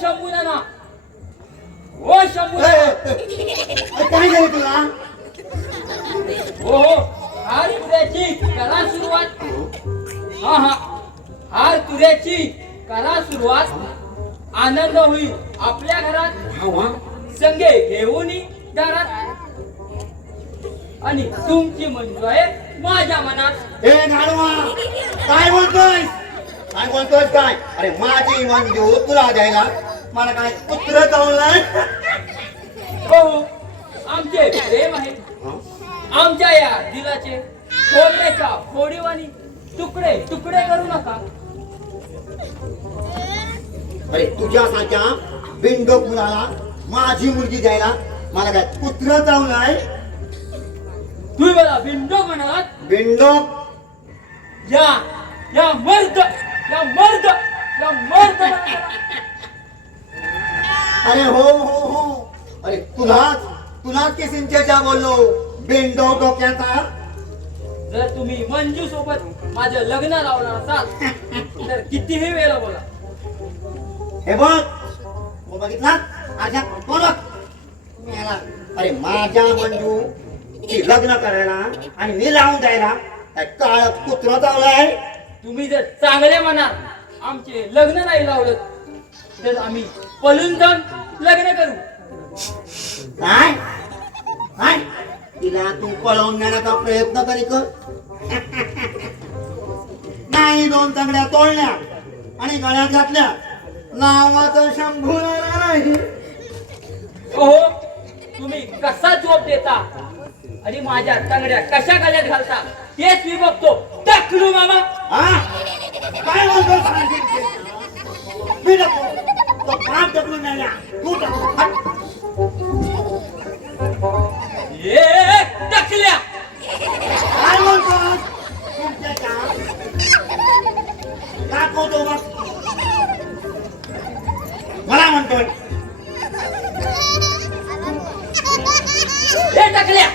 शंभू नाना, ओ शंभू नाना. काय झालं तुला? हो हार तुऱ्याची करा सुरुवात. हा हा, हार तुऱ्याची करा सुरुवात. आनंद होईल आपल्या घरात, संगे घेऊन दारात. आणि तुमची मंजू आहे माझ्या मनात. ए गाढवा, काय बोलतोय? काय बोलतोय काय? अरे माझी मंजू तुला द्यायला मला काय कुत्र चावलंय? हो, आमचे प्रेम आहे. आमच्या या दिलाचे फोडण्याच्या फोडीवानी तुकडे तुकडे करू नका. अरे तुझ्यासारख्या बिंडो कुणाला माझी मुलगी द्यायला मला काय कुत्र चावलंय? तुम्ही मला बिंडो म्हणालात. बिंडो या मर्द या मर्द या मर्द. अरे हो हो हो, अरे तुलाच केसिंच्या बोललो बिंडो डोक्याचा. जर तुम्ही मंजू सोबत माझं लग्न लावणार असाल तर कितीही वेळा बोला. हे बघ, बघितला माझ्या कोण मेला. अरे माझ्या मंजू ची लग्न करायला आणि मी लावून द्यायला काय काळ कुत्र चावलाय? तुम्ही जर चांगले म्हणाल आमचे लग्न नाही लावलं तर आम्ही पळून जाऊन लग्न करू. काय काय तिला तू पळवून नेण्याचा प्रयत्न तरी कर. नाही, दोन तंगड्या तोडल्या आणि गळ्यात घातल्या नावाचं शंभू नाही. हो, तुम्ही कसा झोप देता आणि माझ्या तंगड्या कशा गळ्यात घालता तेच मी बघतो. टाकलू मामा. हा काय बोलतो? मी टाकतो तो काम टाकून नाही, तू टाकतो. ए टाकल्या. काय बोलतो? तुमच्या काम दाखवतो बघ. मला म्हणतोय हे टाकल्या.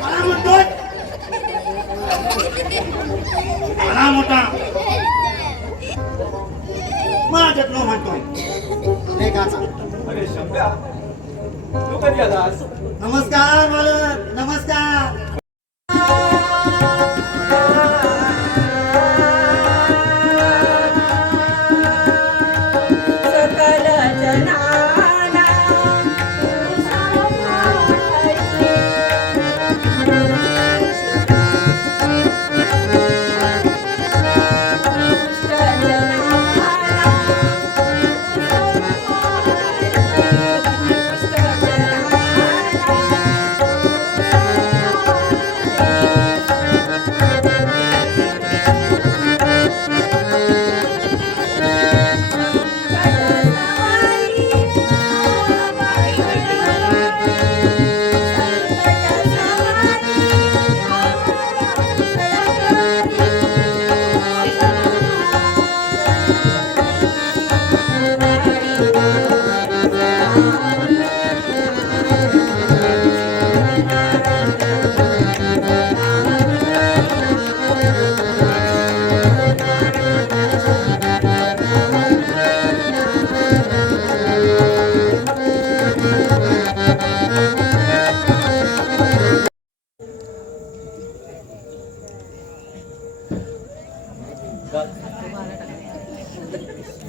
मला म्हणतोय मला मोठा माझ्यात नो म्हणतोय. अरे शंभ्या, तू कधी आलास? नमस्कार मालक, नमस्कार.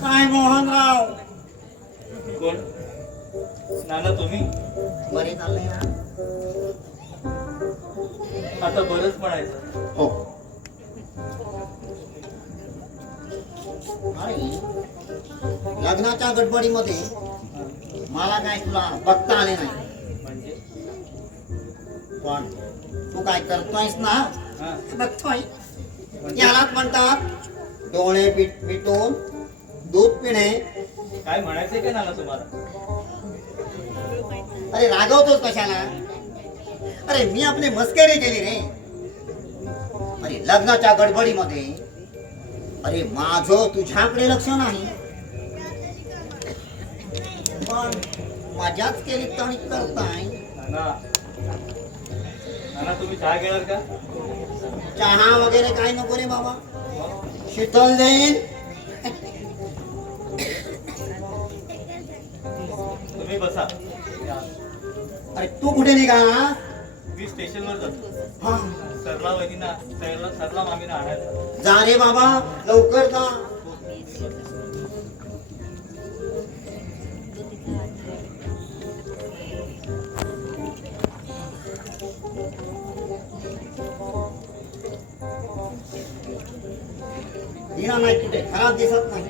काय मोहनराव? कोण? नाना तुम्ही? बरे चाललंय ना? आता बरंच म्हणायचं. हो. अरे लग्नाच्या गडबडीमध्ये मला काय तुला बघता आले नाही. म्हणजे पण तू काय करतोयस ना? हा, बघतोय. यालाच म्हणतात डोळे मिटून दूध पिणे. काय म्हणायचंय का नाना तुम्हाला? अरे रागवतोस कशाला? अरे मी आपली मस्करी केली रे. अरे लग्नाच्या गडबडीमध्ये अरे माझं तुझ्याकडे लक्ष नाही, पण मजाच केली तरी करताय. नाना, नाना तुम्ही चहा घेणार का? चहा वगैरे काय नको रे बाबा, शीतल देईन. तुम्ही बसा. अरे तू कुठे निघाला? मी स्टेशनवर जातो. हा सरला वहिनीना सरला मामीना आणायला. जा रे बाबा लवकर जा. दिना नाही कुठे खराब दिसत नाही.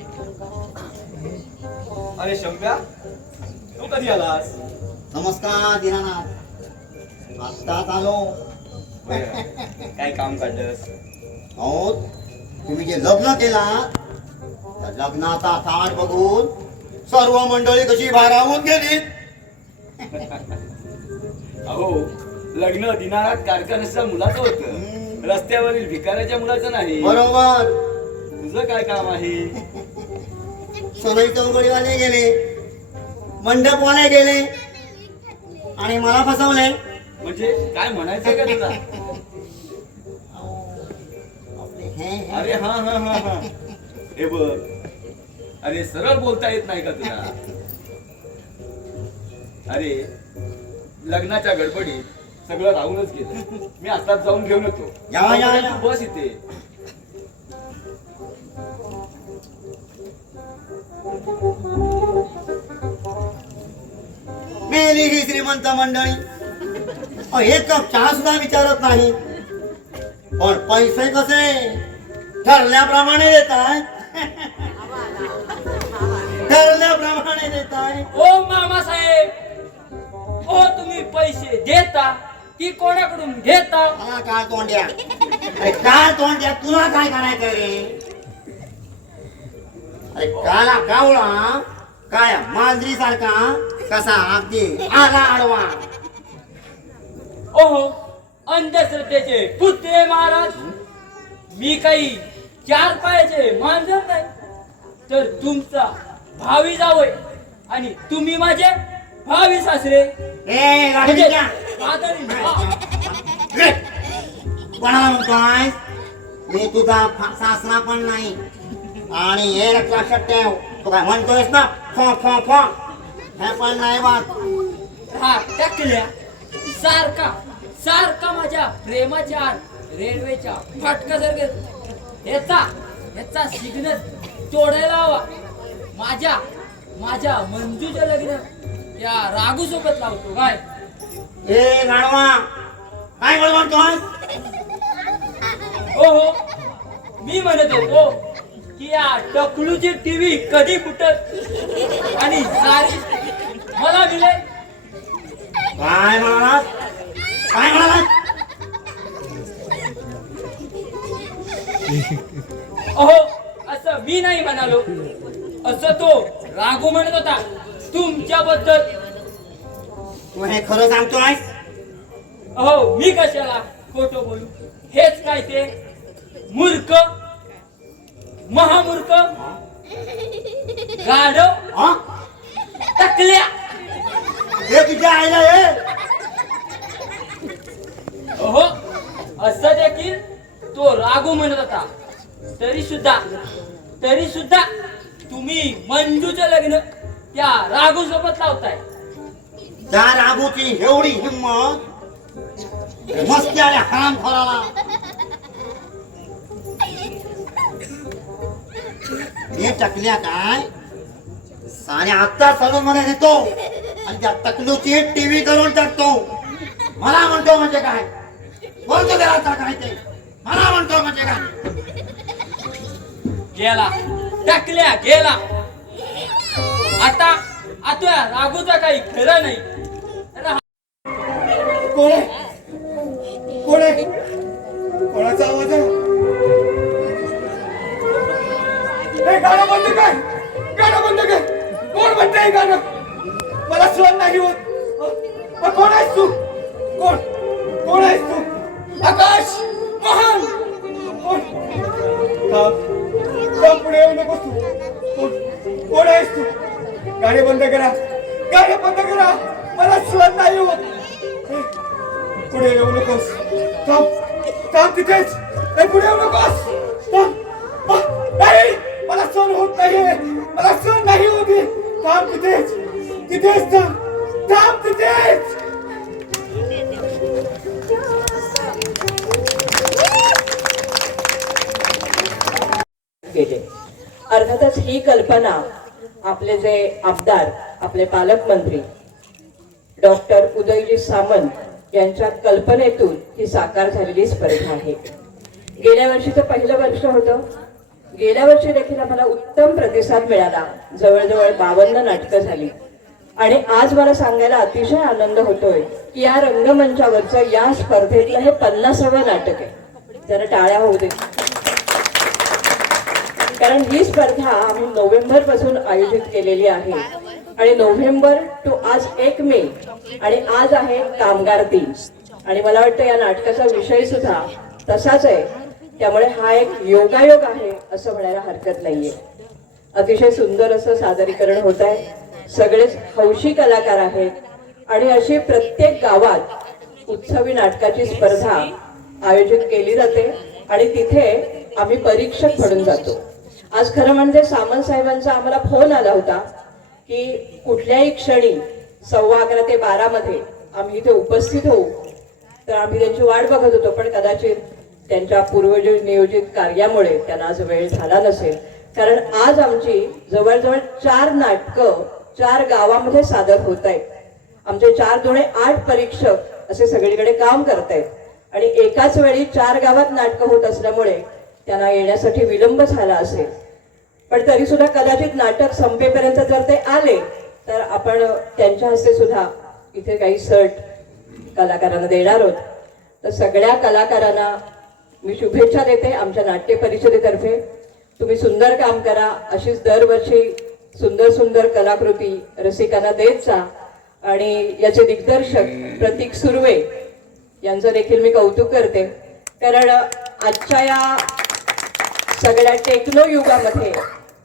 अरे शंभ्या, तू कधी आलास? नमस्कार दीनानाथ. आत्ताच आलो. काय काम काढलंस? अहो तुम्ही जे लग्न केला त्या लग्नाचा थाट बघून सर्व मंडळी कशी भारावून गेली. अहो लग्न दिनारात कारखान्याच्या मुलाचं होतं, रस्त्यावरील भिकाऱ्याच्या मुलाचं नाही. बरोबर. तुझं काय काम आहे? सोनाई चौकडीवाले गेले, मंडपवाले गेले आणि मला फसवले. म्हणजे काय म्हणायचंय का तुला? अरे हा हा हा हा हे बघ, अरे सरळ बोलता येत नाही का तुला? अरे लग्नाच्या गडबडीत सगळं राहूनच गेलं. मी आताच जाऊन घेऊन येतो. तू बस इथे. मेली ही श्रीमंत मंडळी. अहो, एक कप चहा सुद्धा विचारत नाही. पण पैसे कसे ठरल्याप्रमाणे देताय. ठरल्याप्रमाणे देताय. ओ मामासाहेब, ओ तुम्ही पैसे देता की कोणाकडून घेता? मला काय तोंड्या. अरे काय तोंड्या, तुला काय करायचं रे? अरे काला कावळा काय मांजरी सारखा कसा अगदी आला आडवा. ओहो, अंधश्रद्धेचे पुत्रे महाराज. मी काही 4 पायाचे मांजर नाही, तर तुमचा भावी जावई आणि तुम्ही माझे भावी सासरे. ए म्हणजे गाडीच्या. फादर-इन-लॉ. कोणाला म्हणतोय? मी तुझा सासरा पण नाही. आणि हे लक्षात ठेव, तू काय म्हणतोयस ना फो फो फो, हे पण नाही बात. हा टाकल्या सारखा सारखा माझ्या प्रेमाच्या रेल्वेच्या फाटका जर ह्याचा सिग्नल तोडायला हवा. माझ्या मंजूचं लग्न या राघू सोबत लावतो. काय ए गाडवा, काय म्हणतोय? हो, मी म्हणत होतो की या टकलूची टीव्ही कधी फुटत आणि सारी मला मिळेल. काय म्हणाला? काय म्हणाला? अहो, असं मी नाही म्हणालो, असं तो राघू म्हणत होता तुमच्याबद्दल. तू हे खरं सांगतोय? अहो, मी कशाला खोटं बोलू? हेच काय ते मूर्ख, महामूर्ख, गाढव, हा? टकल्या. हे तुझ्या आईला हे. अहो, असं देखील तो राघू म्हणत होता. तरी सुद्धा तुम्ही मंजूचं लग्न त्या राघू सोबत लावताय. त्या राघूची एवढी हिंमत मस्ती आल्या हरामखोराला. हे टकल्या काय साने आत्ता सलून मध्ये नेतो आणि त्या टकलूची टीव्ही करून टाकतो. मला म्हणतो म्हणजे काय? बोलतो घराचा काय ते? मला म्हणतो म्हणजे काय? गेला टाकल्या गेला. आता राघूचा काही खरं नाही. कोण आहे? कोण आहे? कोणाचा आवाज आहे? हे गाणं बंद कर. गाणं बंद कर. कोण म्हणतंय गाणं? मला सहन नाही होत. कोण आहेस तू? कोण आहेस तू? आकाश मोहन. थांब पुढे येऊ नकोस तू. कोण आहेस तू? गाणे बंद करा. गाणे बंद करा. मला सहन नाही होत. पुढे येऊ नकोस. थांब तिथेच. पुढे येऊ नकोस. थांब. नाही, मला सहन होत नाहीये. मला सहन नाही होत. थांब तिथेच. तिथेच थांब, थांब तिथेच. केले. अर्थातच ही कल्पना आपले जे आमदार, आपले पालकमंत्री डॉक्टर उदयजी सामंत यांच्या कल्पनेतून ही साकार झालेली स्पर्धा आहे. गेल्या वर्षीचं पहिलं वर्ष होतं. गेल्या वर्षी देखील आम्हाला उत्तम प्रतिसाद मिळाला. जवळजवळ 52 नाटकं झाली. आणि आज मला सांगायला अतिशय आनंद होतोय की या रंगमंचावरचं या स्पर्धेतलं हे 50वं नाटक आहे. जरा टाळ्या होऊ दे. कारण ही स्पर्धा आम्ही नोव्हेंबर पासून आयोजित केलेली आहे आणि नोव्हेंबर टू आज 1 मे आणि आज आहे कामगार दिन. आणि मला वाटतं या नाटकाचा विषय सुद्धा तसाच आहे. त्यामुळे हा एक योगायोग आहे असं म्हणायला हरकत नाहीये. अतिशय सुंदर असं सादरीकरण होत आहे. सगळेच हौशी कलाकार आहेत आणि अशी प्रत्येक गावात उत्सवी नाटकाची स्पर्धा आयोजित केली जाते आणि तिथे आम्ही परीक्षक म्हणून जातो. आज खरं म्हणजे सामंत साहेबांचा आम्हाला फोन आला होता की कुठल्याही क्षणी 11:15 ते 12 मध्ये आम्ही इथे उपस्थित होऊ. तर आम्ही त्यांची वाट बघत होतो, पण कदाचित त्यांच्या पूर्वनियोजित कार्यामुळे त्यांना आज वेळ झाला नसेल. कारण आज आमची जवळजवळ 4 नाटकं 4 गावामध्ये सादर होत आहेत. आमचे 4 दुणे 8 परीक्षक असे सगळीकडे काम करतायत आणि एकाच वेळी 4 गावात नाटकं होत असल्यामुळे त्यांना येण्यासाठी विलंब झाला असेल. पण तरी सुद्धा कदाचित नाटक संपेपर्यंत जर ते आले तर आपण त्यांच्या हस्ते सुद्धा इथे काही सर्ट कलाकारांना देणार आहोत. तर सगळ्या कलाकारांना मी शुभेच्छा देते आमच्या नाट्य परिषदेतर्फे. तुम्ही सुंदर काम करा. अशीच दरवर्षी सुंदर सुंदर कलाकृती रसिकांना देत जा. आणि याचे दिग्दर्शक प्रतीक सुर्वे यांचं देखील मी कौतुक करते. कारण आजच्या या सगळ्या टेक्नो युगामध्ये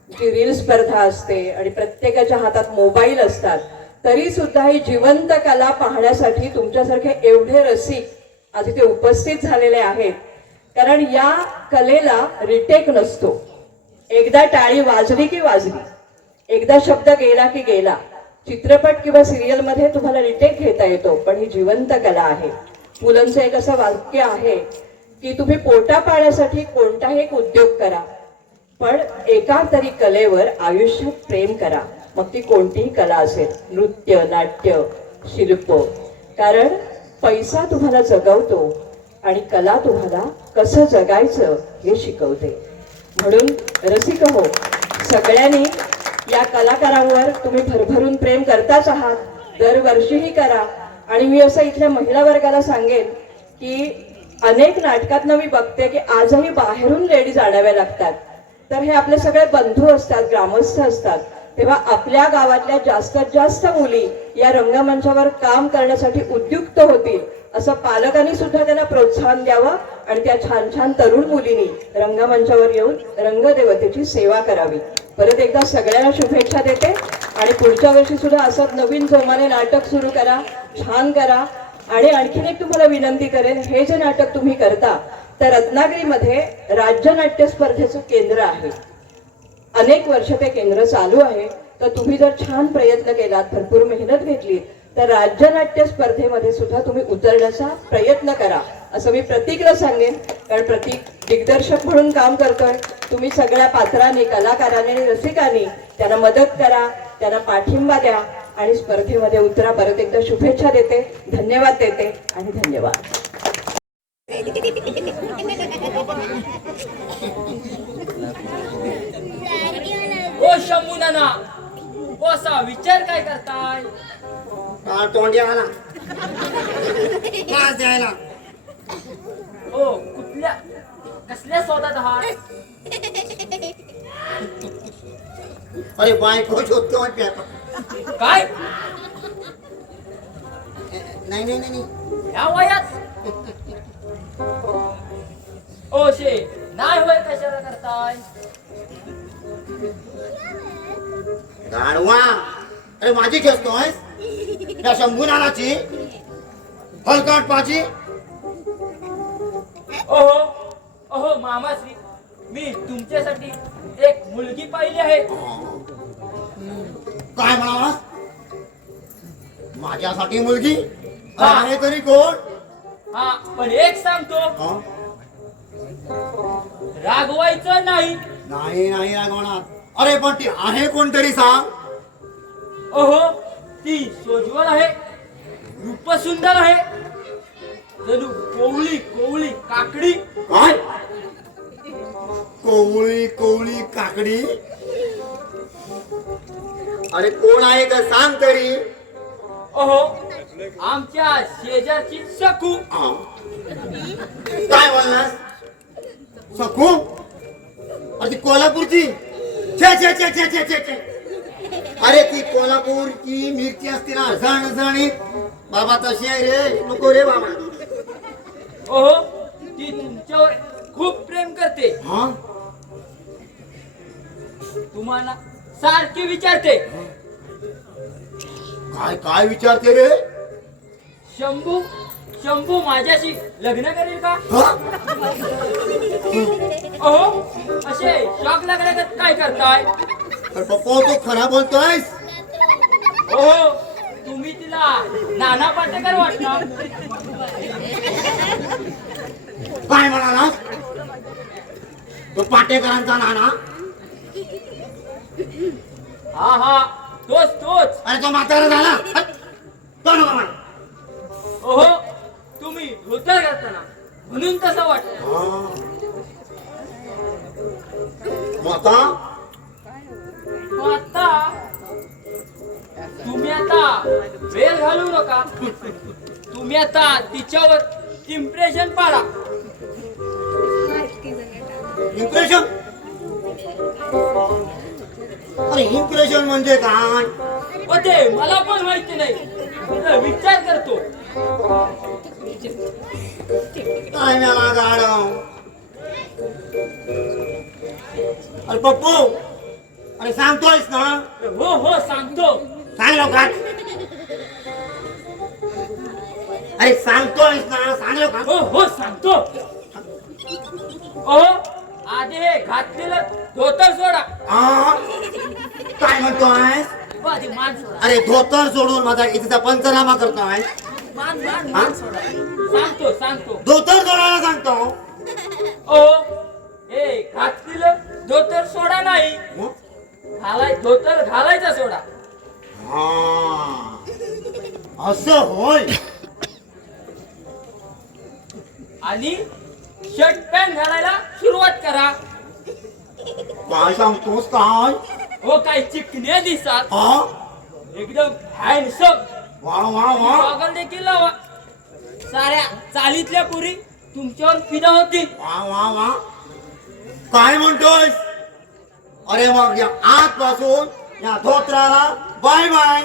जी रील स्पर्धा असते आणि प्रत्येकाच्या हातात मोबाईल असतात, तरी सुद्धा ही जिवंत कला पाहण्यासाठी तुमच्यासारखे एवढे रसिक आज इथे उपस्थित झालेले आहेत. कारण या कलेला रिटेक नसतो. एकदा टाळी वाजली की वाजली, एकदा शब्द गेला की गेला. चित्रपट किंवा सिरियल मध्ये तुम्हाला रिटेक घेता येतो, पण ही जिवंत कला आहे. पुलंचं एक असं वाक्य आहे की तुम्ही पोटा पाण्यासाठी कोणताही एक उद्योग करा, पण एका तरी कलेवर आयुष्यात प्रेम करा. मग ती कोणतीही कला असेल, नृत्य, नाट्य, शिल्प. कारण पैसा तुम्हाला जगवतो आणि कला तुम्हाला कसं जगायचं हे शिकवते. म्हणून रसिक हो, सगळ्यांनी या कलाकारांवर तुम्ही भरभरून प्रेम करताच आहात, दरवर्षीही करा. आणि मी असं इथल्या महिला वर्गाला सांगेन की अनेक नाटकातनं मी बघते की आजही बाहेरून लेडीज आणाव्या लागतात. तर हे आपले सगळे बंधू असतात, ग्रामस्थ असतात. तेव्हा आपल्या गावातल्या जास्तीत जास्त मुली या रंगमंचावर काम करण्यासाठी उद्युक्त होतील असं पालकांनी सुद्धा त्यांना प्रोत्साहन द्यावं आणि त्या छान छान तरुण मुलींनी रंगमंचावर येऊन रंगदेवतेची सेवा करावी. परत एकदा सगळ्यांना शुभेच्छा देते आणि पुढच्या वर्षी सुद्धा असं नवीन जोमाने नाटक सुरू करा, छान करा. आणि आणखीन एक तुम्हाला विनंती करेन, हे जे नाटक तुम्ही करता तर रत्नागिरीमध्ये राज्य नाट्य स्पर्धेचं केंद्र आहे. अनेक वर्ष ते केंद्र चालू आहे. तर तुम्ही जर छान प्रयत्न केलात, भरपूर मेहनत घेतली तर राज्य नाट्य स्पर्धेमध्ये सुद्धा तुम्ही उतरण्याचा प्रयत्न करा असं मी प्रतीकला सांगेन. कारण प्रतीक दिग्दर्शक म्हणून काम करतोय. तुम्ही सगळ्या पात्रांनी, कलाकारांनी आणि रसिकांनी त्यांना मदत करा, त्यांना पाठिंबा द्या आणि स्पर्धेमध्ये उतरा. परत एकदा शुभेच्छा देते, धन्यवाद देते आणि धन्यवाद. ओ शंभू नाना, ओ असा विचार काय करताय? तोंड द्यायला त्रास द्यायला. ओ कुठल्या कसल्या सौदात आहात? अरे बायको शोधतो काय नाही नाही नाही. या वयात? ओ शे नाही होय, कशाला करताय? गाढवा, अरे माझी खेळतोय या शंभू नानाची हलकाट पाची. ओहो ओहो मामाश्री, मी तुमच्यासाठी एक मुलगी पाहिली आहे. काय म्हणावा? माझ्यासाठी मुलगी आहे तरी कोण? हा पण एक सांगतो, हा? रागवायचं नाही. नाही नाही रागवणार. अरे पण ती आहे कोणतरी सांग. ओहो, ती सोज्वळ आहे, रूप सुंदर आहे, जणू कोवळी कोवळी काकडी. काय? कोवळी कोवळी काकडी? अरे कोण आहे का सांग तरी. ओहो, आमच्या शेजारची सकू. हा. काय बोललास? सखू? अरे ती कोल्हापूरची? छे छे छे छे छे छे छे. अरे ती कोल्हापूरची मिरची असते ना झणझणीत. बाबा तशी आहे रे, नको रे बाबा. ओहो, ती तुमच्यावर खूप प्रेम करते, हा? तुम्हाला सारखी विचारते, काय काय विचारते रे? शंभू शंभू माझ्याशी लग्न करेल का? हा? ओहो, असे शॉक लागल्या काय करताय? अरे पप्पा तू खरा बोलतोयस? ओहो, तुम्ही तिला नाना पाटेकर वाटणार. काय म्हणाला? तो पाटेकरांचा नाना? हा हा, तोच तोच. अरे तो म्हातारा झाला. हट. तो नको मला. ओहो, तुम्ही धोतर घालताना म्हणून तसं वाटत. हा. मग आता? आता तुम्ही आता वेळ घालू नका. तुम्ही आता तिच्यावर इम्प्रेशन पाडा. इम्प्रेशन? अरे इम्प्रेशन म्हणजे काय? ओ ते मला पण माहिती नाही, तर विचार करतो. काय मला गाडव? अरे पप्पू, अरे सांगतोयस ना? हो हो सांगतो. सांग लवकर. अरे सांगतोयस ना? सांग लवकर. हो हो सांगतो. ओ आधी हे घातलेलं धोतर सोडा. हा? काय म्हणतोय? हो, आधी मान सोडा. अरे धोतर सोडून माझा इथेचा पंचनामा करतोय. मान मान मान सोडा. सांगतो सांगतो. धोतर सोडायला सांगतो. ओ हे घातलेलं धोतर सोडा नाही, धोतर घालायचा सोडा. हा. असं होय. आणि शर्ट पॅन्ट घालायला सुरुवात करा. काय सांगतोस काय? हो काय चिकण्या दिसात, हा? एकदम हँडसम. वा वा वा. गॉगल देखील लावा. साऱ्या चालीतल्या पुरी तुमच्यावर फिदा होतील. वा वा वा. काय म्हणतोयस? अरे मग या आजपासून या धोत्राला बाय बाय.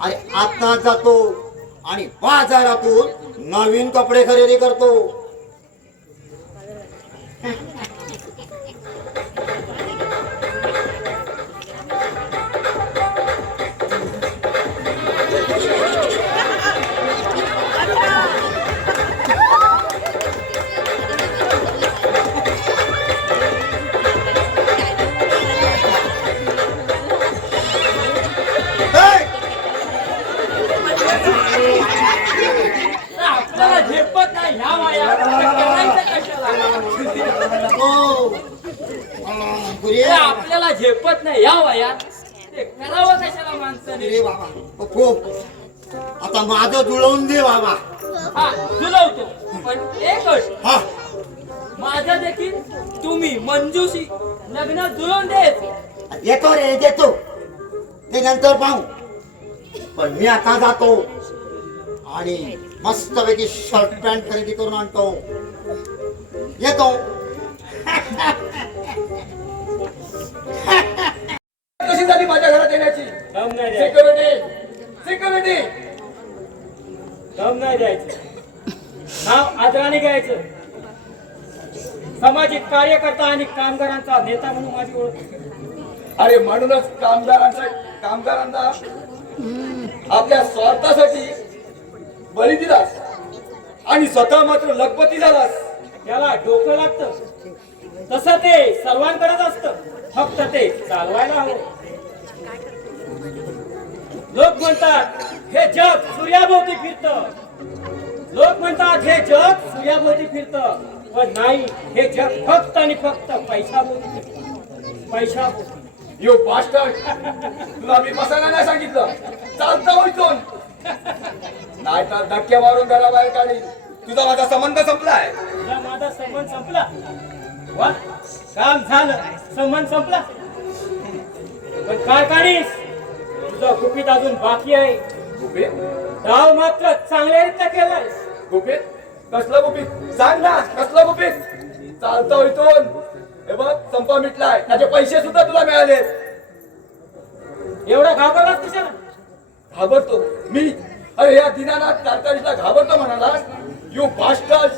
अरे आता जातो आणि बाजारातून नवीन कपडे खरेदी करतो. आपल्याला झेपत नाही ह्या वयात, करायचं कशाला? पुरे आपल्याला झेपत नाही ह्या वयात, ते करावं कशाला माणसाने? रे बाबा. खूप आता माझं जुळवून दे बाबा. हा जुलवतो, पण एक अट, हा. माझं देखील तुम्ही मंजूशी लग्न जुळवून द्यायचं. येतो रे देतो. ते नंतर पाहू. पण मी आता जातो आणि मस्तपैकी शर्ट पॅन्ट खरेदी करून आणतो. येतो. कशी झाली माझ्या घरात येण्याची? दम नाही द्यायचं. Security security. दम नाही द्यायचं. नाव आदराने घ्यायचं. सामाजिक कार्यकर्ता आणि कामगारांचा नेता म्हणून माझी ओळख. अरे म्हणूनच कामगारांना आपल्या स्वार्थासाठी बळी दिलास आणि स्वतः मात्र लखपती झालास. त्याला डोकं लागतं. तसं ते सर्वांकडेच असतं, फक्त ते चालवायला हवं. लोक म्हणतात हे जग सूर्याभोवती फिरतं. लोक म्हणतात हे जग सूर्याभोवती फिरतं. पण नाही, हे जग फक्त आणि फक्त पैशाभोवती फिरतं. पैशाभोवती. यो बास्टर्ड, तुला मी बसायला नाही सांगितलं. चालता होईतून नाही तर धक्के मारून घराबाहेर काढी. तुझा माझा संबंध संपलाय. तुझा माझा संबंध संपला. वा, काम झालं, संबंध संपला. पण काय काढीस, तुझा गुपित अजून बाकी आहे. गुपित? डाव मात्र चांगल्यारीत्या केलाय. गुपित? कसलं गुपित? सांग ना, कसलं गुपित? चालतं होईतून. हे बघ, संपा मिटलाय. त्याचे पैसे सुद्धा तुला मिळालेत. एवढा घाबरलास कशाला? घाबरतो मी? अरे या दीनानाथ कारकारीला घाबरतो म्हणाला. You bastard.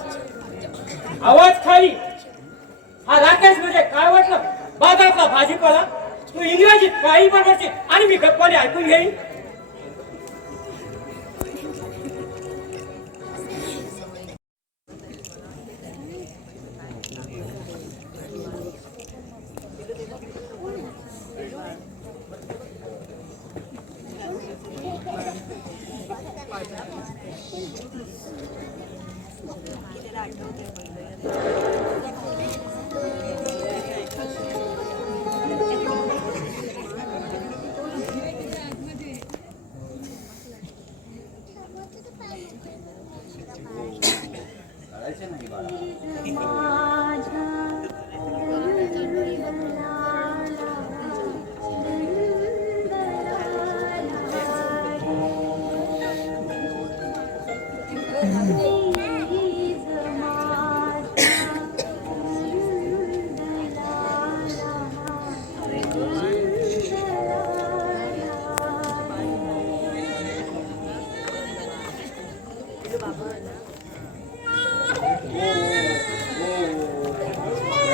आवाज खाली. हा राकेश म्हणजे काय वाटलं? बाजारातला भाजीपाला. तू इंग्रजीत काही बनवायची आणि मी गप्पाने ऐकून घेईन.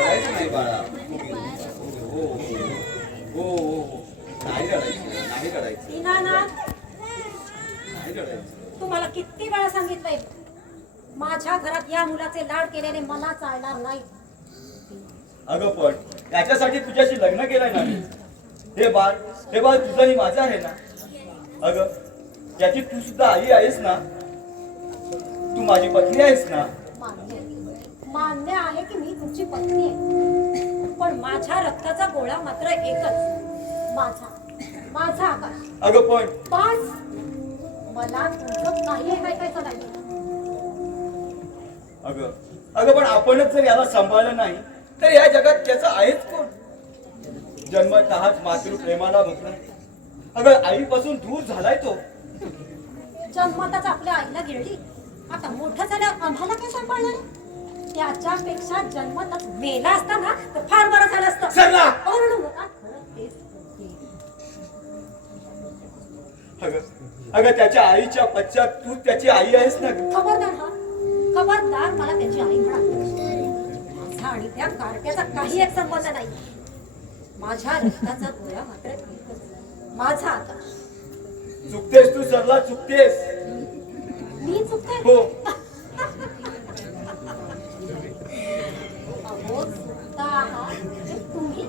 रडायचं नाही बाळा. हो, हो, हो. नाही रडायचं, नाही रडायचं, दीनानाथ, नाही रडायचं. तुम्हाला किती वेळा सांगितलंय माझ्या घरात या मुलाचे लाड केलेले मला चालणार नाही. अगं पण त्याच्यासाठी तुझ्याशी लग्न केलंय ना मी. हे बाळ तुझं आणि माझं आहे ना. अगं त्याची तू सुद्धा आई आहेस ना. तू माझी पत्नी आहेस ना. मान्य आहे की मी तुमची पत्नी आहे, पण माझ्या रक्ताचा गोळा मात्र एकच, माझा आकाश. अगं पण बस, मला तुमचं काही ऐकायचं नाही. अगं पण आपणच जर याला सांभाळलं नाही तर या जगात त्याचं आहेच कोण? जन्मतःच मातृप्रेमाला मुकला. अगं आईपासून दूर झालाय तो. जन्मताच आपल्या आईला गिळली, आता मोठं झाल्यावर आम्हाला काय सांभाळणार? त्याच्यापेक्षा जन्मताच मेला असता ना तर फार बरं झालं असतं. सरला! ओरडू नका. खरं तेच होते. अगं त्याच्या आईच्या पश्चात तू त्याची आई आहेस ना ग. खबरदार मला त्याची आई म्हणा. माझा आणि त्या कारट्याचा काही एक संबंध नाही. माझ्या रक्ताचा गोळा मात्र एकच, माझा आकाश. चुकतेस तू सरला, चुकतेस. मी चुकते? हो. अहो, चुकता आहात हे तुम्ही.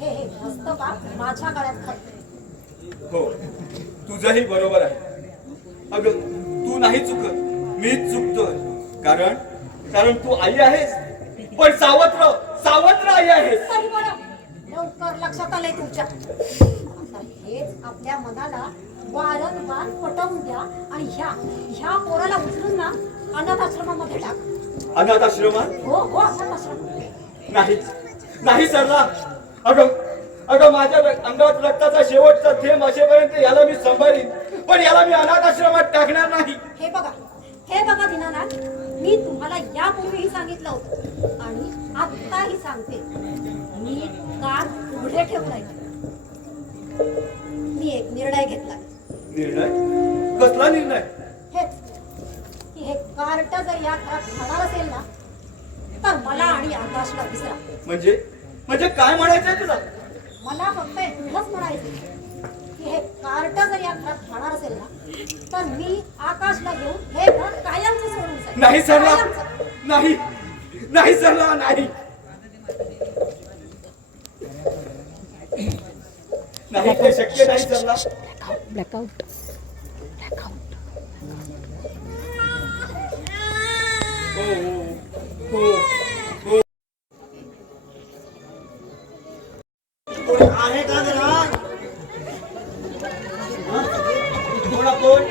हे मस्त बाप माझ्या गळ्यात घालते. हो, तुझंही बरोबर आहे. अगं तू नाही चुकत, मीच चुकतोय. कारण तू आई आहेस, पण सावत्र आई आहेस. तरी बरं, लवकर लक्षात आलंय तुमच्या. आता हेच आपल्या मनाला वारंवार पटवून द्या आणि ह्या पोराला उचलून ना अनाथ आश्रमामध्ये टाक. अनाथ आश्रमात? हो, अनाथ आश्रम. नाही सरला. अगं माझ्या अंगात रक्ताचा शेवटचा थेंब असेपर्यंत याला मी सांभाळीन, पण याला मी अनाथ आश्रमात टाकणार नाही. हे बघा दीनानाथ, मी तुम्हाला यापूर्वीही सांगितलं होतं आणि आत्ताही सांगते. मी कान उघडे ठेवलाय. मी एक निर्णय घेतलाय. निर्णय? कसला निर्णय? हेच की हे कार्ट जर या घरात खाणार असेल ना तर मला आणि आकाशला विसरा. म्हणजे काय म्हणायचंय तुला? मला फक्त एवढंच म्हणायचं की हे कार्ट जर या घरात खाणार असेल ना तर मी आकाशला घेऊन हे घर कायमचं सोडून जाईल. नाही सरला, कायमचं. नाही सरला, नाही. नाही, ते शक्य नाही सरला. ब्लॅकआउट कोणी आहे का जरा? कोणा कोण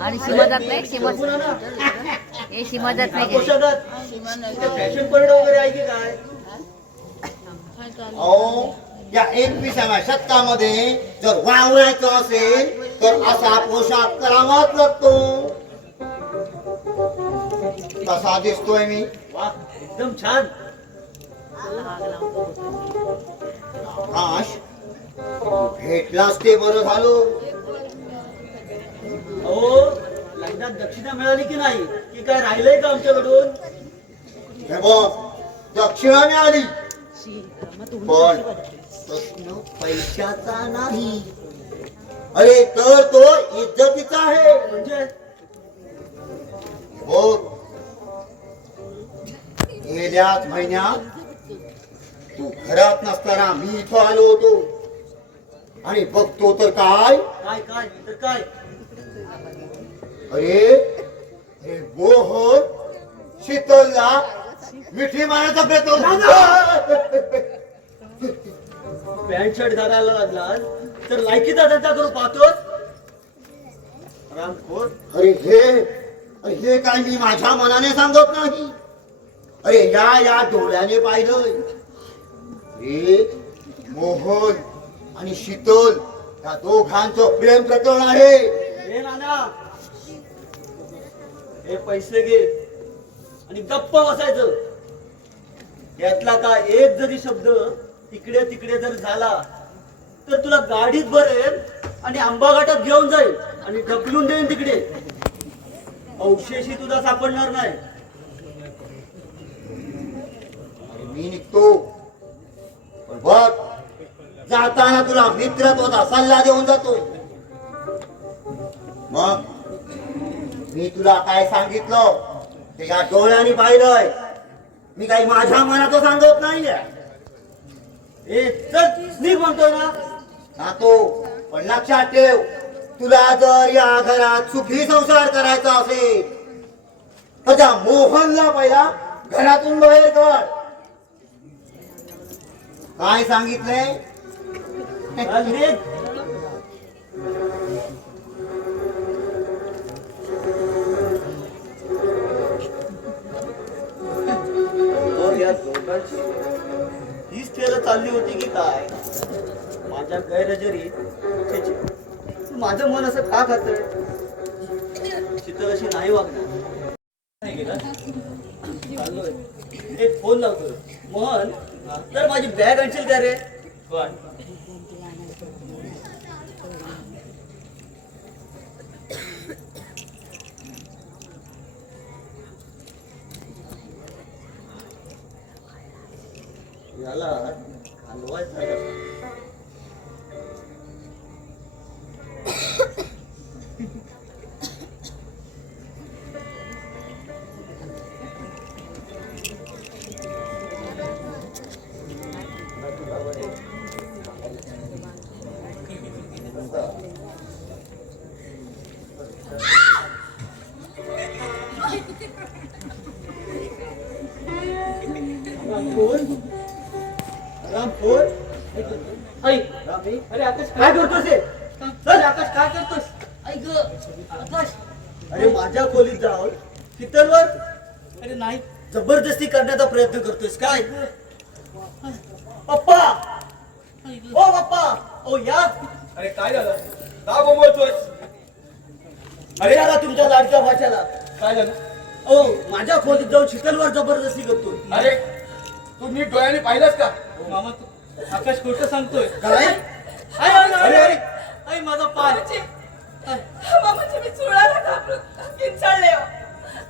आणि सीमा जात नाही सीमा हे सीमा जात नाही फॅशन परेड वगैरे आहे की काय? अहो या 21व्या शतकामध्ये जर वावरायचं असेल तर असा पोशाख करावाच लागतो. कसा दिसतोय मी? वा एकदम छान. आकाश भेटलास ते बरं झालो. अहो लग्नात दक्षिणा मिळाली की नाही की काय राहिलंय का आमच्याकडून? हे बघ दक्षिणा मिळाली पण प्रश्न पैशाचा नाही. अरे तर तो इज्जतीचा आहे. म्हणजे हो गेल्याच महिन्यात तू घरात नसताना मी इथं आलो होतो आणि बघतो तर काय काय काय तर काय? अरे अरे मोहन शीतलला मिठी मारायचा प्रयत्न. पॅन्ट शर्ट घालायला लागला तर लायकीचा धंदा करू पाहतोस रामखोर. अरे हे काय मी माझ्या मनाने सांगत नाही. अरे या डोळ्याने पाहिलंय. अरे मोहन आणि शीतल या दोघांचं प्रेम प्रकरण आहे. हे नाना हे पैसे घे आणि गप्प बसायचं. यातला का एक जरी शब्द इकडे तिकडे जर झाला तर तुला गाडीत भरेल आणि आंबाघाटात घेऊन जाईल आणि ढकलून देईन तिकडे. अवशेषही तुला सापडणार नाही. अरे मी निघतो पण बघ जाताना तुला मित्रत्वाचा सल्ला देऊन जातो. मग मी तुला काय सांगितलं ते या डोळ्याने पाहिलंय. मी काही माझ्या मनाचं सांगत नाहीये. ए चल निघ म्हणतोय ना. जातो पण लक्षात ठेव तुला जर या घरात सुखी संसार करायचा असेल तर त्या मोहनला पहिला घरातून बाहेर कर. काय सांगितलंय? चल निघ. या दोघांची हीच फेर चालली होती की काय? माझ्या गैरहजेरीत छे छे, माझं मन असं का खातंय? शीतल अशी नाही वागणार. नाही गेला चाललोय. एक फोन लावतो. मोहन तर माझी बॅग आणशील का रे? याला हलवायचं आहे का? रामखोर आई रामी. अरे आकाश काय करतोस हे? चल आकाश काय करतोस? ऐक आकाश. अरे माझ्या खोलीत जाऊन शीतलवर अरे नाही जबरदस्ती करण्याचा प्रयत्न करतोस काय? पप्पा ओ पप्पा ओ या. अरे काय झालं? का बोंबलतोयस? अरे याला तुमच्या लाडक्या भाच्याला काय झालं? ओ माझ्या खोलीत जाऊन शीतलवर जबरदस्ती करतोय. अरे तू नीट डोळ्याने पाहिलंस का? मामा आकाश खोटं सांगतोय. काय? अरे अरे माझा पाय म्हणजे मी चुळाला घाबरून किंचाळले हो.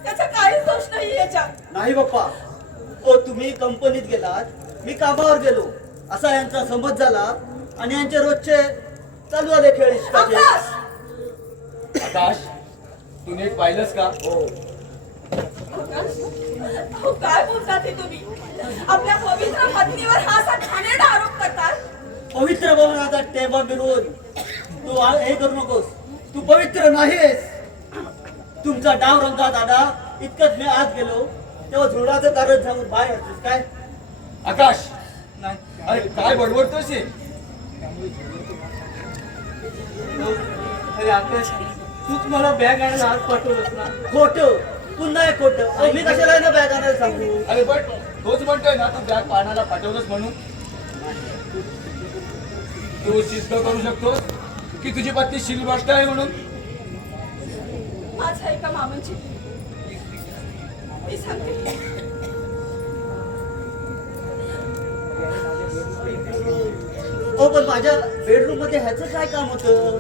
त्याचा काहीच दोष नाही याच्यात. नाही बाप्पा, ओ तुम्ही कंपनीत गेलात, मी कामावर गेलो, असा यांचा संबंध झाला आणि यांचे रोजचे चालू आले खेळ इष्टाचे. आकाश! आकाश तू नीट पाहिलंस का? हो. आकाश, अहो, काय बोलतात हे तुम्ही? आपल्या पवित्र पत्नीवर हा असा घाणेरडा आरोप करतात. पवित्र भवनाचा टेबा मिळवून तू हे करू नकोस, तू पवित्र नाहीस. तुमचा डाव रंगात आला इतकंच मी आत गेलो तेव्हा झोडाचं कारण सांगून बाहेर असतोस काय? आकाश नाही. अरे काय बडबडतोस हे? अरे आकाश, तूच मला बॅग आणायला हात पाठवलंस ना. खोट, पुन्हा एक खोट. मी कशाला ना बॅग आणायला सांगू? अरे पण तोच म्हणतोय ना तू बॅग पाण्याला पाठवलंस म्हणून. तू सिद्ध करू शकतोस की तुझी पत्नी शिलभ्रष्ट आहे म्हणून? माझं ऐका मामांची, मी सांगते. हो पण माझ्या बेडरूम मध्ये ह्याचं काय काम होतं?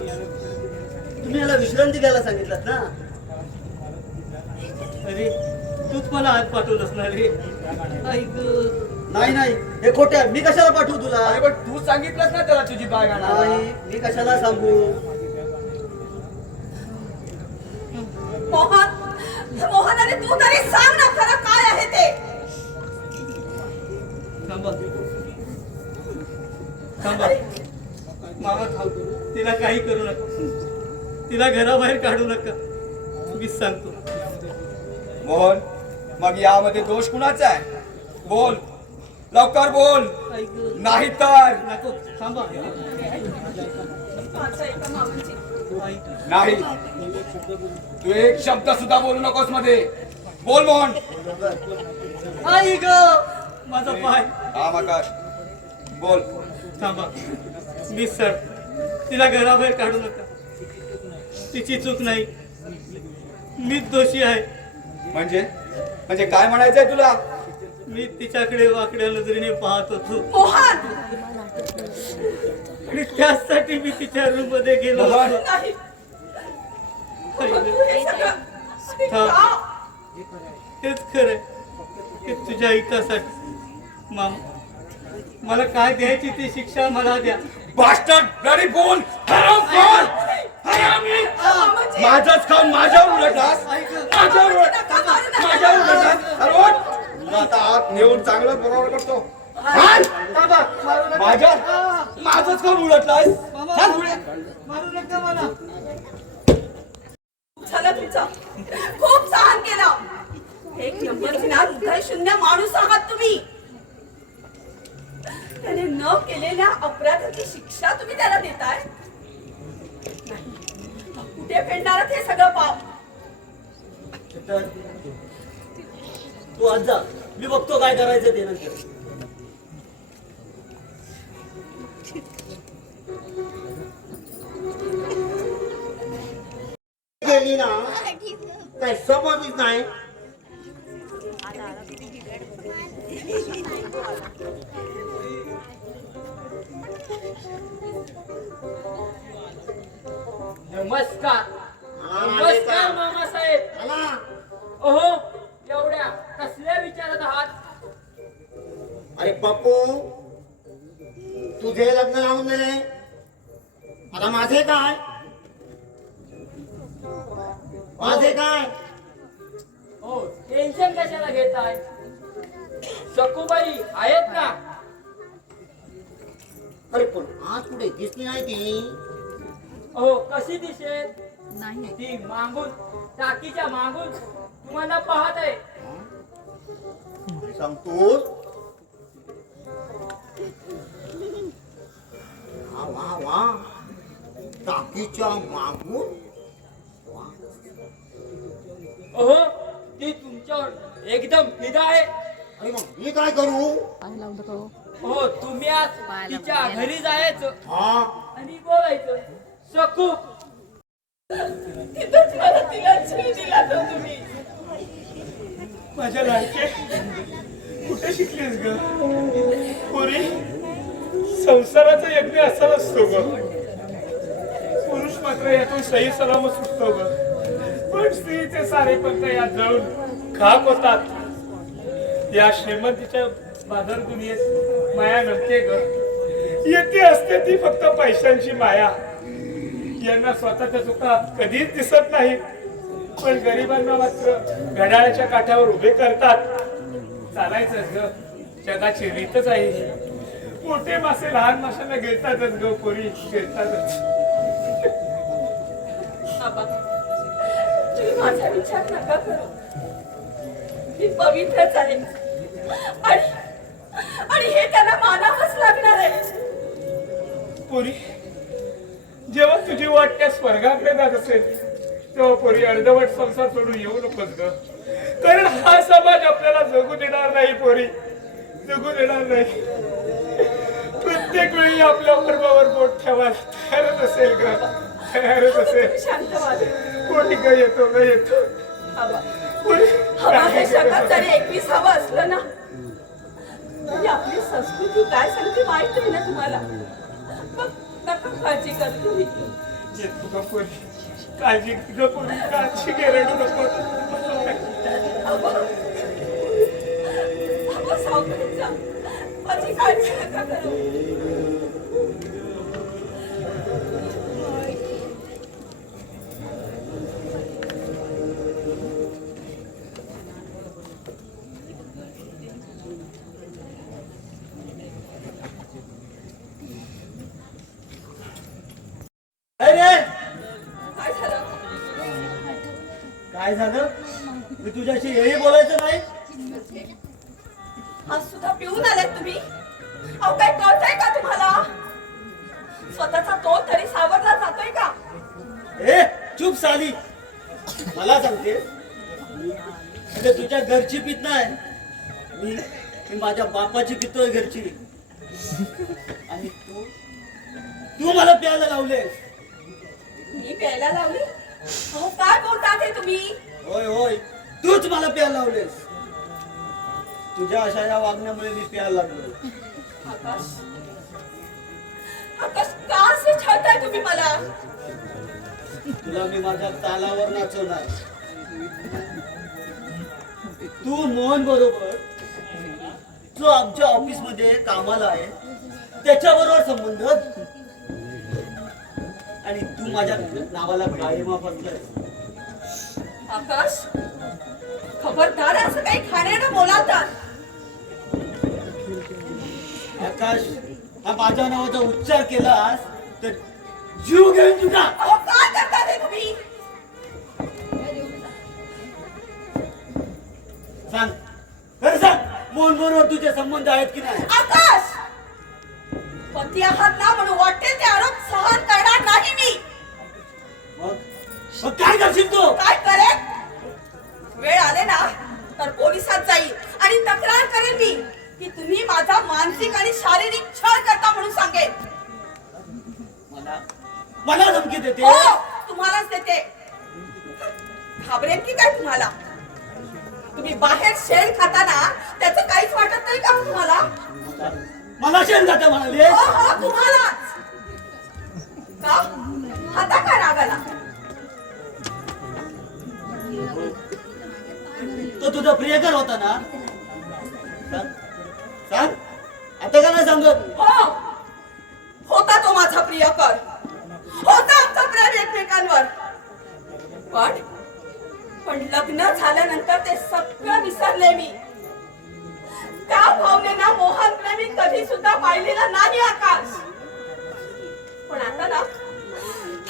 तुम्ही याला विश्रांती घ्यायला सांगितलं ना. अरे तूच मला हात पाठवलंस ना रे. ऐक, नाही नाही, हे खोटे आहे. मी कशाला पाठवू तुला? अरे पण तू सांगितलंस ना त्याला तुझी बॅग आणा. नाही, मी कशाला सांगू? मोहन अरे तू तरी सांग ना खरं काय आहे ते. थांबा थांबा मामा, थांब. तिला काही करू नका, तिला घराबाहेर काढू नका, मीच सांगतो. मोहन मग यामध्ये दोष कुणाचा आहे? बोल लवकर बोल, ऐक, नाही तर नको, थांबा. माझं ऐका मामांची. ऐक, नाही. तू एक शब्द सुद्धा बोलू नकोस मध्ये. बोल मोहन. ऐक माझा पाय. हा आकाश बोल. थांबा, मीच सर, तिला घराबाहेर काढू नका. तिची चूक नाही, मीच दोषी आहे. म्हणजे काय म्हणायचंय तुला? मी तिच्याकडे वाकड्या नजरेने पाहत होतो मोहन आणि त्यासाठी मी तिच्या रूम मध्ये गेलो मोहन. होतो. नाही. ऐक, हे सगळं थांब. का? हेच खरंय, हे तुझ्या हितासाठी. मामा, मला काय द्यायची ती शिक्षा मला द्या. बास्टर्ड ब्लडी बोल. हरामखोर. हरामी. मामांची. माझंच खाऊन माझ्यावर उलटलास. माझ्यावर उलट. नका मारू नका. माझ्यावर उलटलास. सर्वोट. तुला आता आत नेऊन चांगलं बरोबर करतो. हाल. माझंच खाऊन उलटलास. हाल पुढे. मारू नका मला. झालं तुमचं. खूप सहन केलं. एक नंबर विना हृदय शून्य माणूस आहात तुम्ही. त्याने न केलेल्या अपराधाची शिक्षा तुम्ही त्याला देताय. नाही. कुठे फेडणार हे सगळं पाप. तर तू आज जा, मी बघतो काय करायचं ते नंतर. गेली ना काय समजच नाही. नमस्कार. नमस्कार मामासाहेब. आला. अहो, एवढ्या कसल्या विचारात आहात? अरे पप्पू, तुझे लग्न लावून दिले, आता माझे काय? माझे काय? हो, टेन्शन कशाला घेताय? शकूबाई आहेत ना? अरे पण आज कुठे दिसली नाही ती? अहो, कशी दिसेल? नाही ती मागून, टाकीच्या मागून तुम्हाला पाहत आहे. सांगतोस? वा वा वा, टाकीच्या मागून. अहो, ती तुमच्यावर एकदम फिदा आहे. अरे मग मी काय करू? पाय लावू नका हो. हो, तुम्ही आज तिच्या घरी जायचं हा, आणि बोलायचं. शकू, तिथंच मला तिला जीव दिला तर तुम्ही. माझ्या लाडके कुठे शिकलीस ग पुरी? संसाराचा यज्ञ असा असतो ग. पुरुष मात्र मात्र यातून सही सलामत सुटतो ग. पण स्त्रीचे सारे पंथ यात जळून खाक होतात. या श्रीमंतीच्या बाजार दुनियेत माया नसते ग. येते असते ती फक्त पैशांची माया. यांना स्वतःच्या चुका कधीच दिसत नाहीत, पण गरिबांना मात्र घड्याळाच्या काठावर उभे करतात. चालायचंच ग, जगाची रीतच आहे. मोठे मासे लहान माशांना गिळतातच ग पोरी, गिळतातच. आबा, तुम्ही माझा विचार नका करू. मी पवित्रच आहे आणि हे त्यांना मानावंच लागणार आहे. पोरी, जेव्हा तुझी वाट त्या स्वर्गाकडे जात असेल तेव्हा पोरी अर्धवट संसार सोडून येऊ नकोस ग. कारण हा समाज आपल्याला जगू देणार नाही पोरी, जगू देणार नाही. प्रत्येक वेळी आपल्या गर्भावर बोट ठेवायला तयारच असेल ग, तयारच असेल. शांत व्हा. पोरी ग येतो ग येतो. आबा, पोरी, हवा हे जगात जरी 21 असलं ना तरी आपली संस्कृती काय सांगते माहित आहे ना तुम्हाला. मग नका काळजी करू तुम्ही. येतो ग पोरी, काळजी ग पोरी, काळजी घे, रडू नको. आबा, आबा सावकाश जा. माझी काळजी नका करू. काय झालं? काय झालं? मी तुझ्याशी हेही बोलायचं नाही. आज सुद्धा पिऊन आलात तुम्ही? अहो काय कळतंय का तुम्हाला? स्वतःचा तोल तरी सावरला जातोय का? ए चूप साली, मला सांगते म्हणजे तुझ्या घरची पित नाही, मी माझ्या बापाची पितोय घरची. आणि तू मला प्यायला लावलेस. मी प्यायला लावली? अहो काय बोलतात हे तुम्ही? होय होय, तूच मला प्यायला लावलेस. तुझ्या अशा या वागण्यामुळे मी प्यायला लागलो. आकाश, आकाश का असे छळताय तुम्ही मला? तुला मी माझ्या तालावर नाचवणार. तू मोहन बरोबर जो आमच्या ऑफिस मध्ये कामाला आहे त्याच्याबरोबर संबंध, आणि तू माझ्या नावाला काळीमा फसलाय. आकाश, खबरदार असं काही खाण्यानं बोलावतात. आकाश, हा माझ्या नावाचा उच्चार केलास तर जीव घेऊन तुझा. अहो काय करतात हे तुम्ही? सांग, खरं सांग, मोहन बरोबर तुझे संबंध आहेत की नाही? आकाश, पती आहात ना म्हणून वाटेल ते आरोप सहन करणार नाही मी. मग काय करशील तू? काय करेल? वेळ आले ना तर पोलिसात जाईल आणि तक्रार करेल मी की तुम्ही माझा मानसिक आणि शारीरिक छळ करता म्हणून सांगेल. मला धमकी देते? हो, तुम्हालाच देते. घाबरेल की काय तुम्हाला? तुम्ही बाहेर शेण खाताना त्याचं काहीच वाटत नाही का तुम्हाला? मला शेण जातं म्हणाले? हो हो, तुम्हालाच. का? आता काय रागाला? तो तुझा प्रियकर होता ना? सांग, आता का नाही सांगत? हो, होता तो माझा प्रियकर. होता आमचा प्रेम एकमेकांवर. पण लग्न झाल्यानंतर ते सगळं विसरले मी. त्या भावनेला मोहन प्रेमी कधी सुद्धा पाहिलेला नाही आकाश. पण आता ना,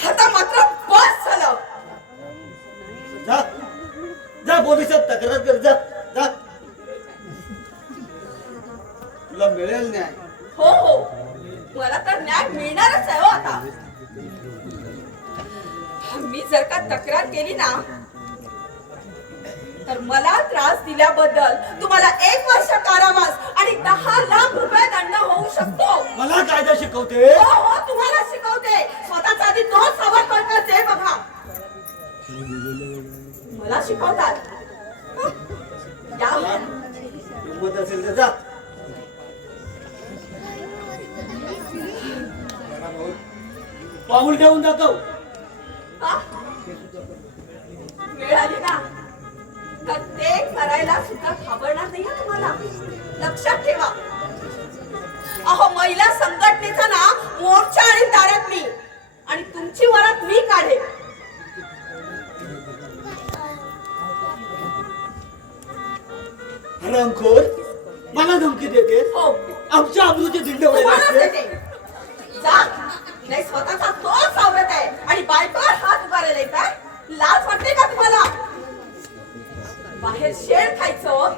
आता मात्र बस झालं. जा जा, पोलिसात तक्रार कर. जा जा, तुला मिळेल न्याय. हो हो, मला तर न्याय मिळणारच आहे हो आता. मी जर का तक्रार केली ना तर मला त्रास दिल्याबद्दल तुम्हाला 1 वर्ष कारावास आणि 10 लाख रुपये दंड होऊ शकतो. मला कायदा शिकवते? हो हो, तुम्हाला शिकवते. स्वतःचा आधी दोन सवय करते बघा. मला शिकवतात. या. हिंमत असेल तर जा. पाऊल ठेवून दाखव. वेळ आली ना तर ते करायला सुद्धा घाबरणार नाही हं तुम्हाला. लक्षात ठेवा. अहो महिला संघटनेचा ना मोर्चा आणि दारात मी आणि तुमची वरात मी काढे. हरामखोर, मला धमकी देते. हो आमच्या आबरूचे धिंडवडे तुम्हालाच लागते. देते. जा. नाही स्वतःचा तोच सावरत आहे आणि बायकोवर हात उभारायला येत आहे. लाज वाटते का तुम्हाला? बाहेर शेण खायचं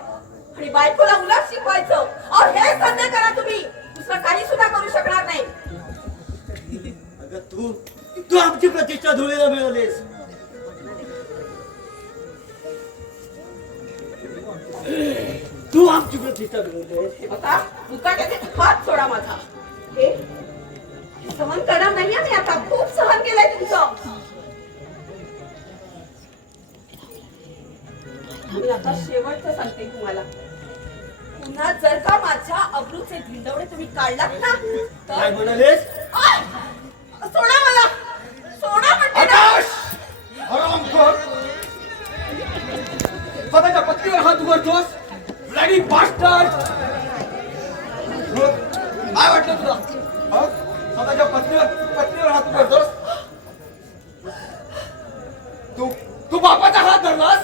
आणि बायकोला उलट शिकवायचं. अहो हे संध्या करा तुम्ही. दुसरं काही सुद्धा करू शकणार नाही. अगं तू आमची प्रतिष्ठा धुळीला मिळवलीस. तू आमची प्रतिष्ठा मिळवलीस. हे बघा मुकाट्याचे हात सोडा माझा. हे सहन करणार नाहीये मी आता. खूप सहन केलंय तुमचं. मी आता शेवटचं सांगते तुम्हाला. पुन्हा जर का माझ्या अब्रूचे धिंडवडे तुम्ही काढलात ना काय तर म्हणालीस? आय! सोडा मला. सोडा म्हणते ना. आकाश! हरामखोर! स्वतःच्या पत्नीवर हात उघडतोस? Bloody bastard! काय वाटलं तुला? हं? स्वतःच्या पत्नीवर हात उघडतोस? तू बापाचा हात धरलास?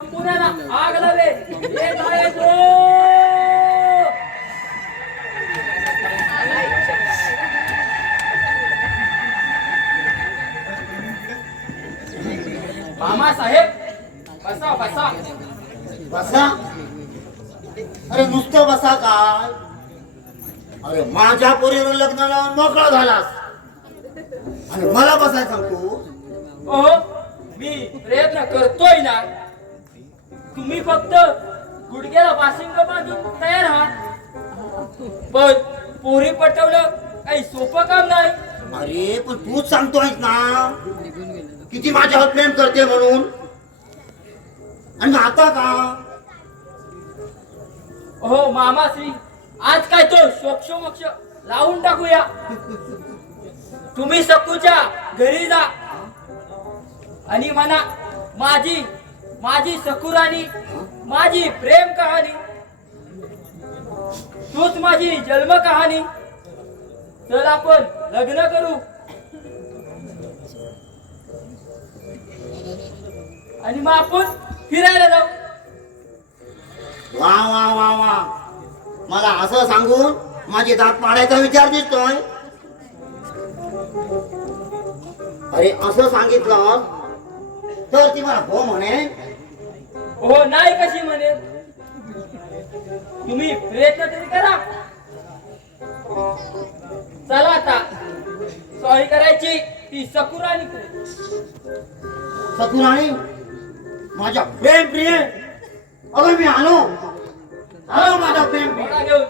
पुण्याला आग लावे. येत आहे तो. मामा साहेब बसा बसा. बसा. अरे नुसतं बसा काय? अरे माझ्या पोरीवर लग्न लावून मोकळा झालास आणि मला बसायला सांगतो. हो मी प्रयत्न करतोय ना. तुम्ही फक्त गुडघ्याला बाशिंग बांधून तयार आहात. पण पोरी पटवलं काही सोपं काम नाही. अरे पण तूच सांगतोय ना किती माझ्यावर प्रेम करते म्हणून. आणि आता का? हो मामाश्री आज काय तो सोक्ष लावून टाकूया. तुम्ही सकूच्या घरी जा आणि म्हणा माझी सकुरानी, माझी प्रेम कहाणी, तूच माझी जन्म कहाणी. चल आपण लग्न करू आणि मग आपण फिरायला जाऊ. वा वा वा वा. मला असं सांगून माझे दात पाडायचा विचार दिसतोय. अरे असं सांगितलं तर ती मला हो म्हणे. हो नाही कशी म्हणे. तुम्ही प्रयत्न तरी करा. चला आता सॉरी करायची ती सकुरानी करेल. सकुराणी माझ्या प्रेम प्रिय. अगं मी आलो माझा प्रेम प्रिय. घोडा घेऊन.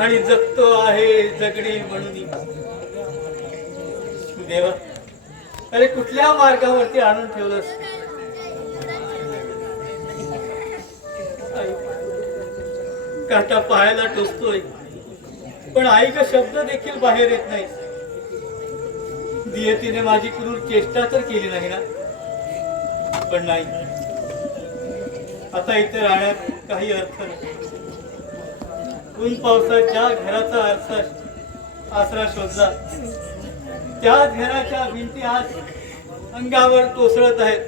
आणि जगतो आहे जगणे म्हणून. देवा अरे कुठल्या मार्गावरती आणून ठेवलंस? काटा पायाला टोचतोय पण आई का शब्द देखील बाहेर येत नाही. नियतीने माझी क्रूर चेष्टा तर केली नाही ना. पण नाही आता इथे राहण्यात काही अर्थ नाही. ऊन पावसाच्या घराचा आसरा शोधला. त्याच घराच्या भिंती आज अंगावर कोसळत आहेत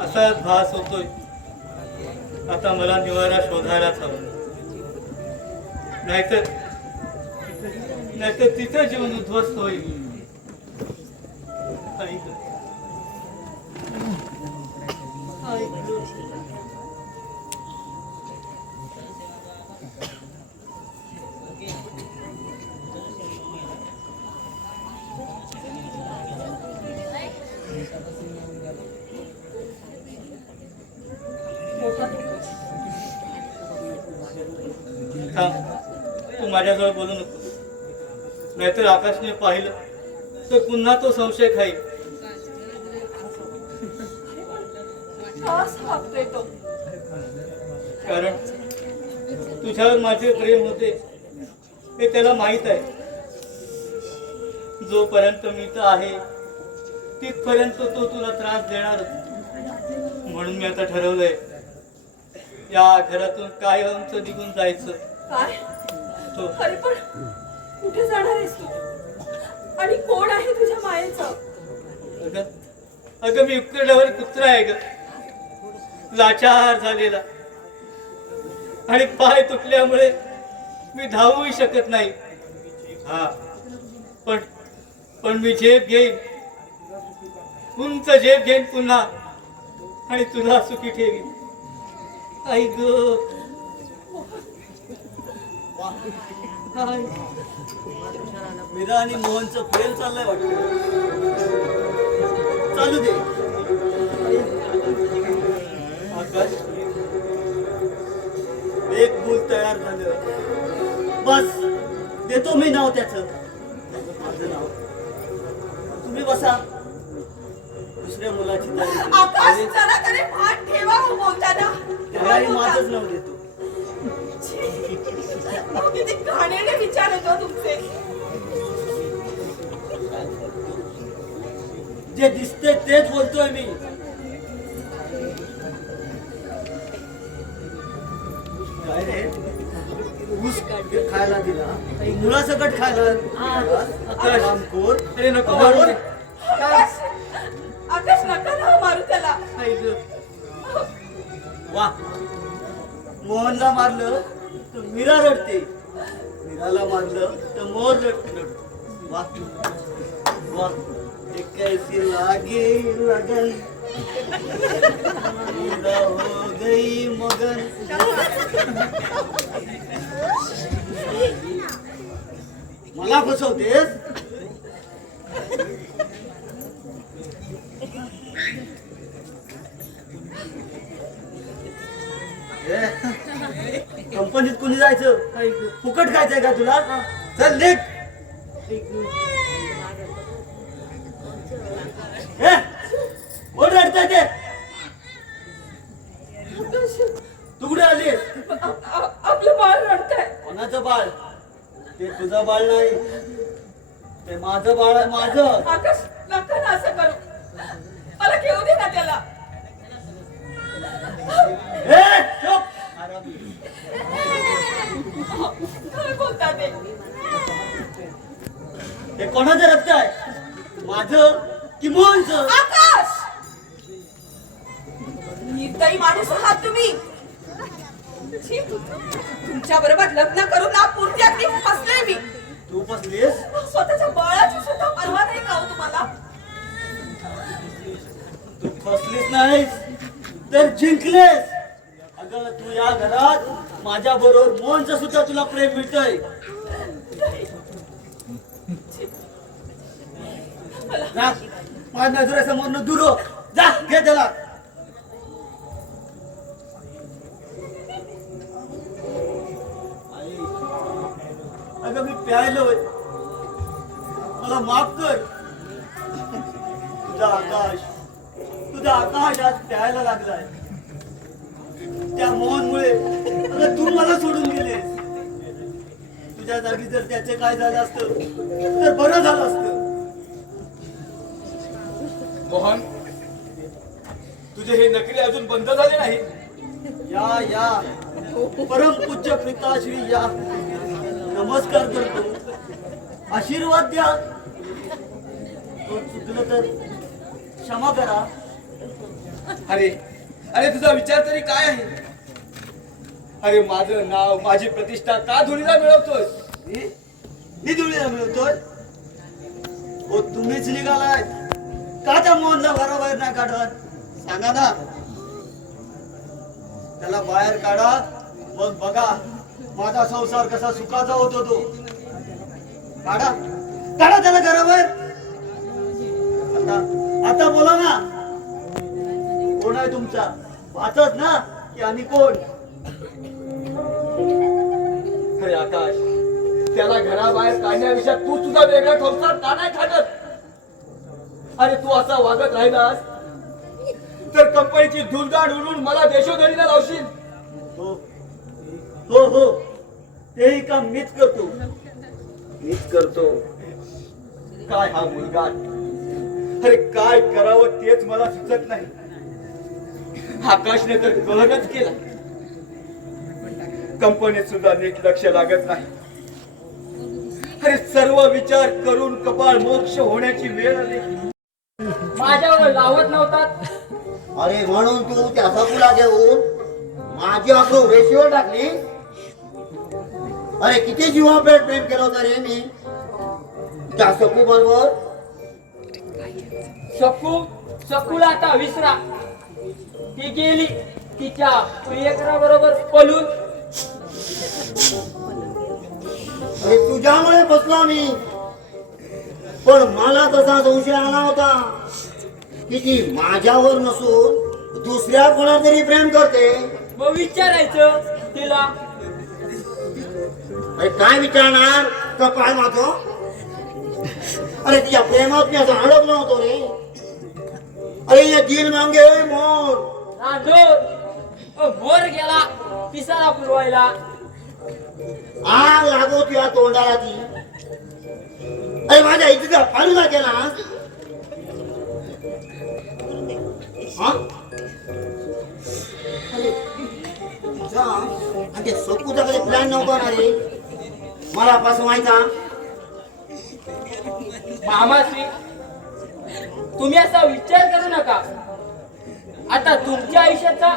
असाच भास होतोय. आता मला निवारा शोधायलाच हवा. नाहीतर तिचं जीवन उद्ध्वस्त होईल. ऐक. तू माझ्याजवळ बोलू नको. नाहीतर आकाशने पाहिलं तर पुन्हा तो संशय खाईल. का हाकतोय तो? कारण तुझ्यावर माझे प्रेम होते हे त्याला माहित आहे. जोपर्यंत मी तर आहे तिथपर्यंत तो तुला त्रास देणारच. म्हणून मी आता ठरवलंय या घरातून कायमचं निघून जायचं. काय तो अरे पण कुठे जाणार आहेस तू आणि कोण आहे तुझ्या मायेचं? अगं अगं मी उकरड्यावर कुत्रा आहे ग, लाचार झालेला, आणि पाय तुटल्यामुळे मी धावूही शकत नाही. हा पण पण मी झेप घेईन, उंच झेप घेईन पुन्हा, आणि तुला सुखी ठेवीन. आई ग मीरा आणि मोहनचं प्रेम चाललंय वाटतं. चालू दे. आकाश, एक मूल तयार झालं, बस देतो मी नाव त्याचं. माझं नाव. तुम्ही बसा. दुसऱ्या मुलाची आकाश जरा तरी भान ठेवा हो बोलताना. तयारी माझंच नाव देतो. किती घाणेरडे विचार येतो तुमचे. जे दिसते तेच बोलतोय मी. काय रे, ऊस खायला दिला, मुळासकट खायला. आकाश, रामखोर. अरे नको मारू रे. आकाश आकाश नका ना मारू त्याला. आई ग, वा, मोहनला मारलं तर मीरा रडते, मीराला मारलं तर मोहन रडतो. वा वा, ये कैसी लागे लगन, मीरा हो गई मगन. मला फसवतेस? कंपनीत कुणी जायचं? फुकट खायचंय का तुला? चल निघ. कोण रडतंय ते? तू कुठे आली? आपलं बाळ रडतंय. कोणाचं बाळ? ते तुझं बाळ नाही, ते माझं बाळ आहे. माझं. आकाश नका ना असं करू. मला घेऊ दे ना त्याला. चुप. काय बोलता ते? हे कोणाचं रक्त आहे? माझं की मोहनचं? आकाश, निर्दयी माणूस आहात तुम्ही. तुमच्या बरोबर लग्न करून ना पूर्ती अगदी फसले मी. तू फसलीस? स्वतःच्या बाळाची सुद्धा परवा नाही का हो तुम्हाला? तू फसलीस नाहीस तर जिंकलेस. अगं तू या घरात माझ्या बरोबर मोहनचं सुद्धा तुला प्रेम मिळतंय. जा, माझ्या नजरेसमोरनं दूर हो. जा, घे त्याला. आई, अगं मी प्यायलोय, मला माफ कर. तुझा आकाश आज प्यायला लागलाय. त्या मोहनमुळे अगं तू मला सोडून गेलेस. तुझ्या जागी जर त्याचे काय झालं असतं तर बरं झालं असतं. मोहन, तुझे हे नकली अजून बंद झाले नाही? या या, परम पूज्य पिताश्री या. नमस्कार करतो, आशीर्वाद द्या. तो चुकलं तर क्षमा करा. अरे अरे तुझा विचार तरी काय आहे? अरे माझं नाव, माझी प्रतिष्ठा का धुळीला मिळवतोस? मी धुळीला मिळवतोय? हो तुम्हीच निघालाय का त्या मोहनला घराबाहेर नाही काढत? सांगा ना. त्याला बाहेर काढा, मग बघा माझा संसार कसा सुखाचा होतो तो. काढा काढा त्याला घराबाहेर. आता आता बोला ना, कोण आहे तुमचा? वाचत ना की आणि कोण? अरे आकाश, त्याला घराबाहेर काढण्याविषयी तू तुझा वेगळा संसार का नाही थाटत? अरे तू असा वागत राहिलास तर कंपनीची धुळगाड उडून मला देशोधडीला लावशील. हो हो हो, तेही काम मीच करतो. काय हा मुलगा, अरे काय करावं तेच मला सुचत नाही. आकाशने तर कळगच केला, कंपनीत सुद्धा नीट लक्ष लागत नाही. अरे सर्व विचार करून कपाळ मोक्ष होण्याची वेळ आली. माझ्यावर लावत नव्हतात. अरे म्हणून तू त्या सकुला घेऊन माझी अक्रू रेषेवर टाकली. अरे किती जीवापेट प्रेम केलं होतं रे मी त्या सकू बरोबर. शकूला आता विसरा. ती गेली तिच्या प्रियकराबरोबर पळून. अरे तुझ्यामुळे बसलो मी, पण मला तसा संशय आला होता की ती माझ्यावर नसून दुसऱ्या कोणावर तरी प्रेम करते. मग विचारायचं तिला. अरे काय विचारणार कपाळ माझं. अरे तिच्या प्रेमात मी असं अडकलो होतो रे. अरे ये दिल मांगे मोर. मोर गेला पिसाला पुरवायला. आग लागो तुझ्या तोंडाला ती. अरे माझ्या इथे फालुदा केला. अरे तुझा आणि ते सपूचा कधी प्लॅन नव्हता ना रे मला फसवायचा. मामाश्री, तुम्ही असा विचार करू नका. आता तुमच्या आयुष्याचा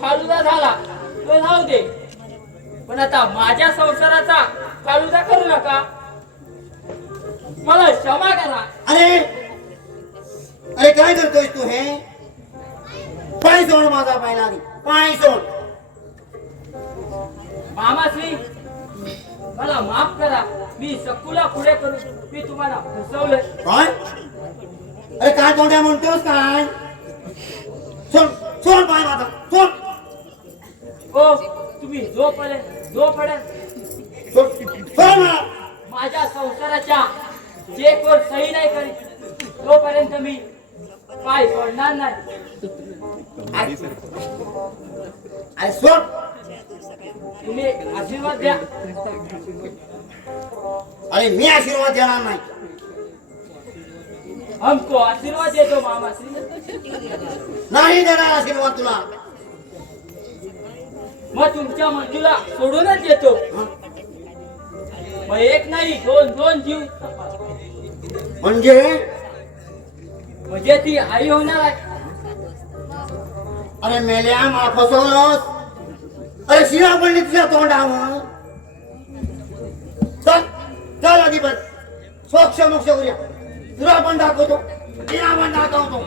फालुदा झाला तो राहू दे, पण आता माझ्या संसाराचा फालुदा करू नका. मला क्षमा करा. अरे अरे काय करतोय तू हे. पाय सोड माझा पायला, पाय सोड. मामाश्री, मला माफ करा. मी सकूला पुढे करून मी तुम्हाला फसवलंय. काय अरे काय तोंड्या म्हणतोस काय. सोड सोड पाय माझा सोड. हो, तुम्ही जोपर्यंत सोड सोड मला. माझ्या संसाराच्या चेकवर सही नाही करीत तोपर्यंत मी पाय सोडणार नाही. अरे सोड. तुम्ही आशीर्वाद द्या. अरे मी आशीर्वाद देणार नाही. हमको आशीर्वाद देतो मामाश्री. नाही देणार आशीर्वाद तुला. मग तुमच्या मंजूला सोडूनच देतो. मग एक नाही दोन जीव. म्हणजे ती आई होणार आहे. अरे मेल्या मला फसवलंस. अरे शिवा पडली तुझ्या तोंडावर. चल चल अधिपत सोक्ष मोक्ष करूया. तुला पण दाखवतो तिला पण दाखवतो.